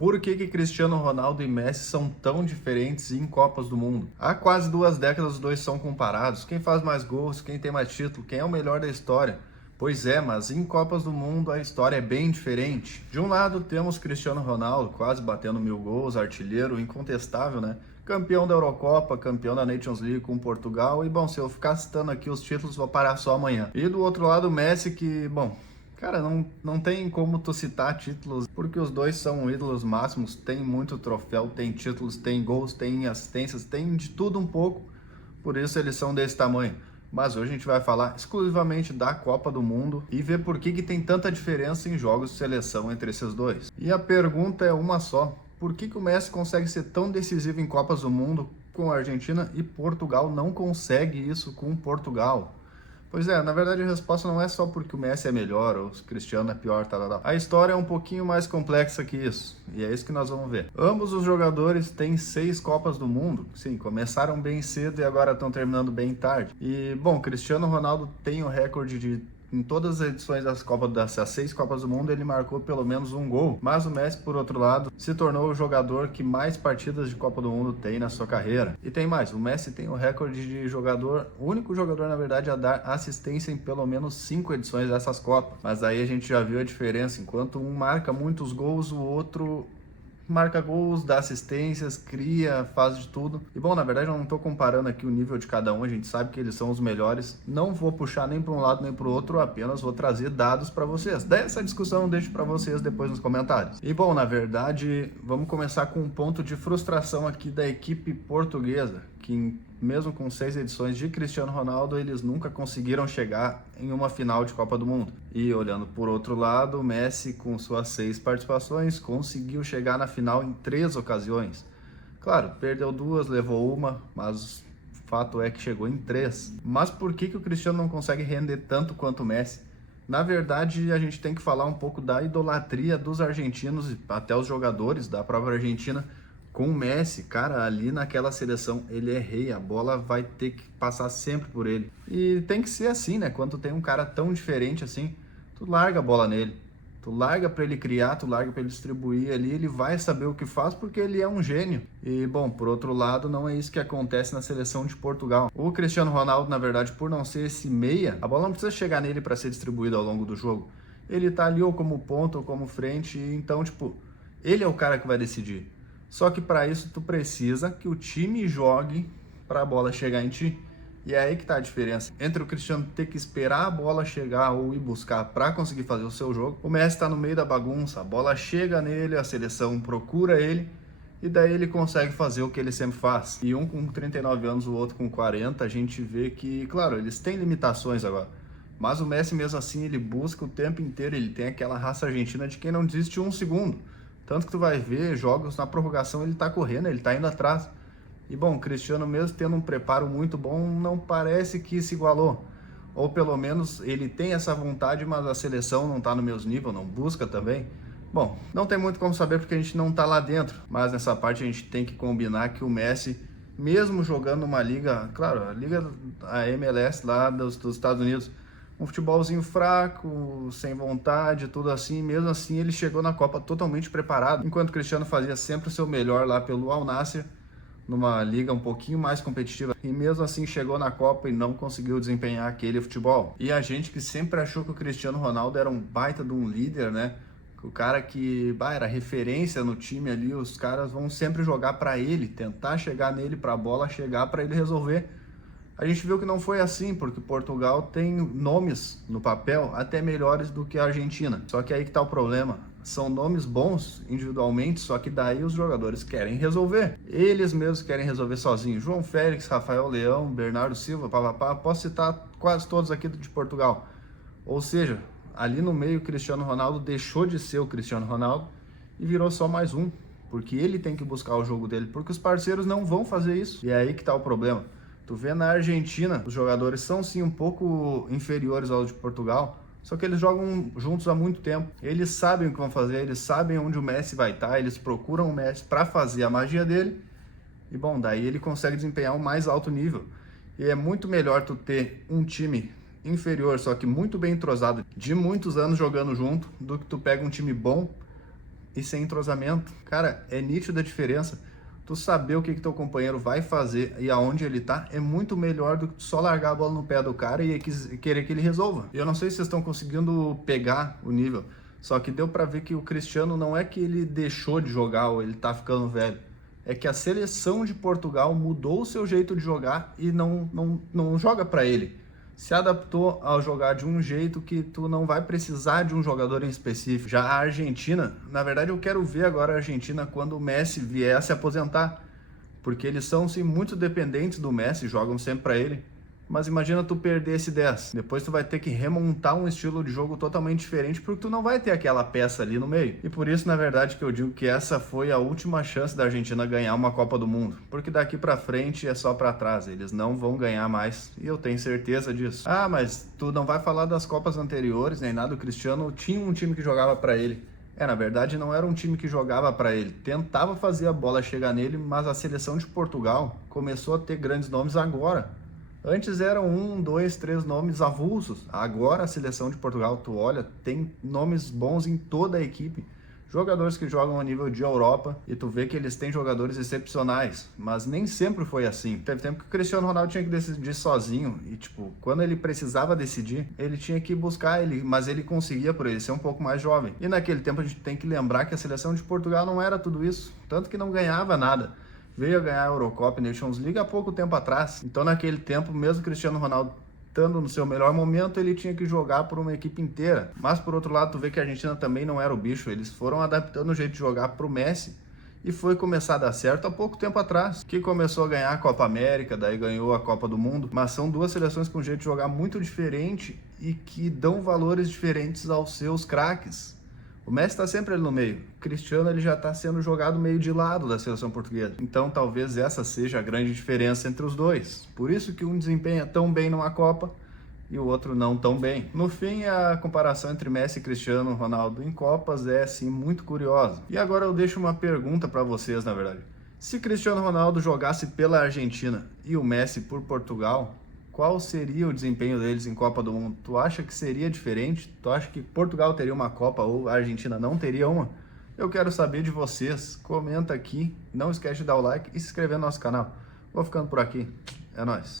Por que Cristiano Ronaldo e Messi são tão diferentes em Copas do Mundo? Há quase 2 décadas os dois são comparados. Quem faz mais gols, quem tem mais título, quem é o melhor da história? Pois é, mas em Copas do Mundo a história é bem diferente. De um lado temos Cristiano Ronaldo, quase batendo 1000 gols, artilheiro incontestável, né? Campeão da Eurocopa, campeão da Nations League com Portugal. E bom, se eu ficar citando aqui os títulos, vou parar só amanhã. E do outro lado o Messi que, bom, cara, não tem como tu citar títulos, porque os dois são ídolos máximos, tem muito troféu, tem títulos, tem gols, tem assistências, tem de tudo um pouco, por isso eles são desse tamanho. Mas hoje a gente vai falar exclusivamente da Copa do Mundo e ver por que tem tanta diferença em jogos de seleção entre esses dois. E a pergunta é uma só: por que o Messi consegue ser tão decisivo em Copas do Mundo com a Argentina e Portugal não consegue isso com Portugal? Pois é, na verdade a resposta não é só porque o Messi é melhor ou o Cristiano é pior, tal. A história é um pouquinho mais complexa que isso, e é isso que nós vamos ver. Ambos os jogadores têm 6 Copas do Mundo, sim, começaram bem cedo e agora estão terminando bem tarde. E, bom, Cristiano Ronaldo tem o recorde de, em todas as edições das 6 Copas do Mundo, ele marcou pelo menos um gol. Mas o Messi, por outro lado, se tornou o jogador que mais partidas de Copa do Mundo tem na sua carreira. E tem mais, o Messi tem o recorde de jogador, o único jogador, na verdade, a dar assistência em pelo menos 5 edições dessas Copas. Mas aí a gente já viu a diferença, enquanto um marca muitos gols, o outro marca gols, dá assistências, cria, faz de tudo. E bom, na verdade eu não estou comparando aqui o nível de cada um, a gente sabe que eles são os melhores. Não vou puxar nem para um lado nem para o outro, apenas vou trazer dados para vocês. Dessa discussão eu deixo para vocês depois nos comentários. E bom, na verdade, vamos começar com um ponto de frustração aqui da equipe portuguesa, que mesmo com 6 edições de Cristiano Ronaldo, eles nunca conseguiram chegar em uma final de Copa do Mundo. E olhando por outro lado, o Messi, com suas 6 participações, conseguiu chegar na final em 3 ocasiões. Claro, perdeu 2, levou uma, mas o fato é que chegou em 3. Mas por que o Cristiano não consegue render tanto quanto o Messi? Na verdade, a gente tem que falar um pouco da idolatria dos argentinos, até os jogadores da própria Argentina, com o Messi. Cara, ali naquela seleção ele é rei, a bola vai ter que passar sempre por ele. E tem que ser assim, né? Quando tu tem um cara tão diferente assim, tu larga a bola nele. Tu larga para ele criar, tu larga para ele distribuir ali, ele vai saber o que faz porque ele é um gênio. E bom, por outro lado, não é isso que acontece na seleção de Portugal. O Cristiano Ronaldo, na verdade, por não ser esse meia, a bola não precisa chegar nele para ser distribuída ao longo do jogo. Ele tá ali ou como ponta ou como frente, então, tipo, ele é o cara que vai decidir. Só que para isso tu precisa que o time jogue para a bola chegar em ti. E é aí que tá a diferença entre o Cristiano ter que esperar a bola chegar ou ir buscar para conseguir fazer o seu jogo. O Messi está no meio da bagunça, a bola chega nele, a seleção procura ele e daí ele consegue fazer o que ele sempre faz. E um com 39 anos, o outro com 40, a gente vê que, claro, eles têm limitações agora. Mas o Messi mesmo assim, ele busca o tempo inteiro, ele tem aquela raça argentina de quem não desiste um segundo. Tanto que tu vai ver jogos na prorrogação, ele tá correndo, ele tá indo atrás. E bom, o Cristiano mesmo tendo um preparo muito bom, não parece que se igualou. Ou pelo menos ele tem essa vontade, mas a seleção não tá no mesmo nível, não busca também. Bom, não tem muito como saber porque a gente não tá lá dentro. Mas nessa parte a gente tem que combinar que o Messi, mesmo jogando uma liga, claro, a MLS lá dos Estados Unidos, um futebolzinho fraco, sem vontade, tudo assim. Mesmo assim, ele chegou na Copa totalmente preparado, enquanto o Cristiano fazia sempre o seu melhor lá pelo Al Nassr, numa liga um pouquinho mais competitiva, e mesmo assim chegou na Copa e não conseguiu desempenhar aquele futebol. E a gente que sempre achou que o Cristiano Ronaldo era um baita de um líder, né? O cara que era referência no time ali, os caras vão sempre jogar para ele, tentar chegar nele, para a bola chegar para ele resolver. A gente viu que não foi assim, porque Portugal tem nomes no papel até melhores do que a Argentina. Só que aí que tá o problema. São nomes bons individualmente, só que daí os jogadores querem resolver. Eles mesmos querem resolver sozinhos. João Félix, Rafael Leão, Bernardo Silva, papapá, posso citar quase todos aqui de Portugal. Ou seja, ali no meio o Cristiano Ronaldo deixou de ser o Cristiano Ronaldo e virou só mais um. Porque ele tem que buscar o jogo dele, porque os parceiros não vão fazer isso. E é aí que tá o problema. Tu vê na Argentina, os jogadores são sim um pouco inferiores aos de Portugal, só que eles jogam juntos há muito tempo. Eles sabem o que vão fazer, eles sabem onde o Messi vai estar, eles procuram o Messi para fazer a magia dele. E bom, daí ele consegue desempenhar um mais alto nível. E é muito melhor tu ter um time inferior, só que muito bem entrosado, de muitos anos jogando junto, do que tu pega um time bom, e sem entrosamento. Cara, é nítida a diferença. Tu saber o que teu companheiro vai fazer e aonde ele tá é muito melhor do que tu só largar a bola no pé do cara e querer que ele resolva. E eu não sei se vocês estão conseguindo pegar o nível, só que deu pra ver que o Cristiano não é que ele deixou de jogar ou ele tá ficando velho. É que a seleção de Portugal mudou o seu jeito de jogar e não joga pra ele. Se adaptou a jogar de um jeito que tu não vai precisar de um jogador em específico. Já a Argentina, na verdade eu quero ver agora a Argentina quando o Messi vier a se aposentar, porque eles são sim muito dependentes do Messi, jogam sempre para ele. Mas imagina tu perder esse 10. Depois tu vai ter que remontar um estilo de jogo totalmente diferente, porque tu não vai ter aquela peça ali no meio. E por isso, na verdade, que eu digo que essa foi a última chance da Argentina ganhar uma Copa do Mundo. Porque daqui pra frente é só pra trás, eles não vão ganhar mais. E eu tenho certeza disso. Ah, mas tu não vai falar das Copas anteriores, nem nada. O Cristiano tinha um time que jogava pra ele. Na verdade não era um time que jogava para ele, tentava fazer a bola chegar nele, mas a seleção de Portugal começou a ter grandes nomes agora. Antes eram 1, 2, 3 nomes avulsos. Agora a seleção de Portugal, tu olha, tem nomes bons em toda a equipe. Jogadores que jogam a nível de Europa e tu vê que eles têm jogadores excepcionais. Mas nem sempre foi assim. Teve tempo que o Cristiano Ronaldo tinha que decidir sozinho. E tipo, quando ele precisava decidir, ele tinha que buscar ele. Mas ele conseguia por ele ser um pouco mais jovem. E naquele tempo a gente tem que lembrar que a seleção de Portugal não era tudo isso. Tanto que não ganhava nada. Veio a ganhar a Eurocopa e Nations League há pouco tempo atrás. Então naquele tempo, mesmo o Cristiano Ronaldo estando no seu melhor momento, ele tinha que jogar por uma equipe inteira. Mas por outro lado, tu vê que a Argentina também não era o bicho. Eles foram adaptando o jeito de jogar pro Messi e foi começar a dar certo há pouco tempo atrás, que começou a ganhar a Copa América, daí ganhou a Copa do Mundo. Mas são duas seleções com um jeito de jogar muito diferente e que dão valores diferentes aos seus craques. O Messi está sempre ali no meio. O Cristiano ele já está sendo jogado meio de lado da seleção portuguesa. Então talvez essa seja a grande diferença entre os dois. Por isso que um desempenha tão bem numa Copa e o outro não tão bem. No fim, a comparação entre Messi e Cristiano Ronaldo em Copas é sim muito curiosa. E agora eu deixo uma pergunta para vocês, na verdade. Se Cristiano Ronaldo jogasse pela Argentina e o Messi por Portugal, qual seria o desempenho deles em Copa do Mundo? Tu acha que seria diferente? Tu acha que Portugal teria uma Copa ou a Argentina não teria uma? Eu quero saber de vocês. Comenta aqui, não esquece de dar o like e se inscrever no nosso canal. Vou ficando por aqui. É nóis.